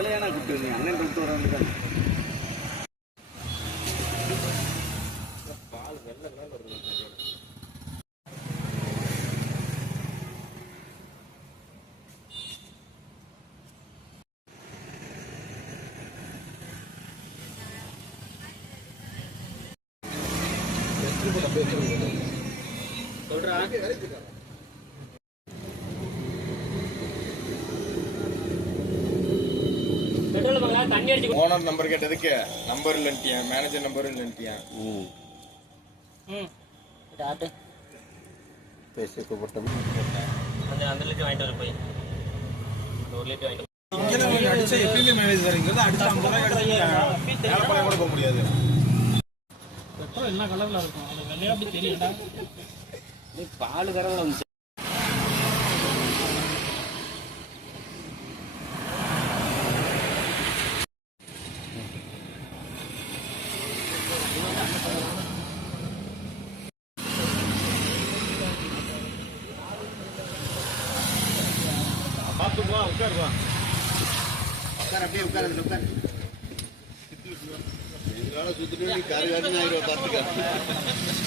இவ்வளோ கூப்பிட்டு நீ அண்ணன் கூப்பிட்டு வர வேண்டியதான் பெட்ரோல் பங்களா தண்ணி அடிச்சு ஓனர் நம்பர் கேட்டதுக்கு நம்பர் இல்லைன்ட்டியா மேனேஜர் நம்பர் இல்லைன்ட்டியா ம் ம் டாட்டு பேசி கூப்பிட்டோம் அந்த அந்த லிட்டர் வாங்கிட்டு வர போய் ஒரு லிட்டர் வாங்கிட்டு கூட போக முடியாது பெட்ரோல் என்ன கலர்ல இருக்கும் அது வெள்ளையா அப்படி தெரியல பால் கரவில் வந்துச்சு பார்த்துக்குவா உட்காருவா உட்கார் அப்படியே உட்கார் அதில் உட்கார் எங்களால் சுற்றிட்டு நீ கரு கருன்னு ஆயிடுவா பார்த்துக்க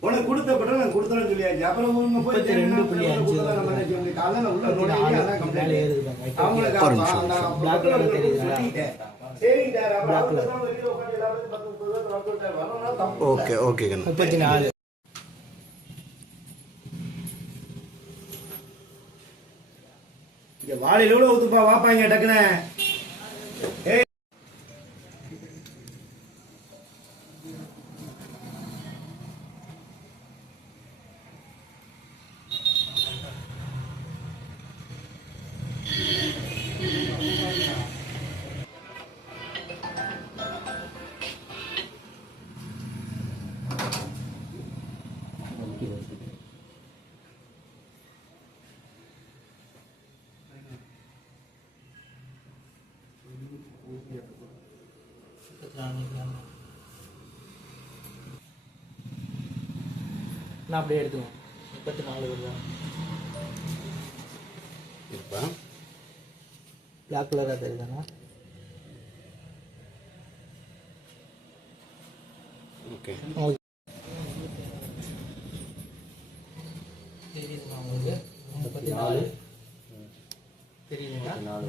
உனக்கு கொடுத்த பட்டம் நான் கொடுத்தேன்னு சொல்லியாச்சு அப்புறம் உங்க போய் ரெண்டு புள்ளி அஞ்சு காலையில உள்ள. அவங்களுக்கு அந்த- அந்த சொல்லிட்டேன். சரிங்க இங்க வாழையில கூட ஊத்துப்பா வாப்பாங்க டக்குன. நான் அப்படியே எடுத்துக்கோங்க முப்பத்தி நாலு வருதா இப்போ பிளாக் கலராக தெரியுதாண்ணா? ஓகே. தெரியுதுண்ணா உங்களுக்கு? முப்பத்தி நாலு தெரியுதுங்களா? நாலு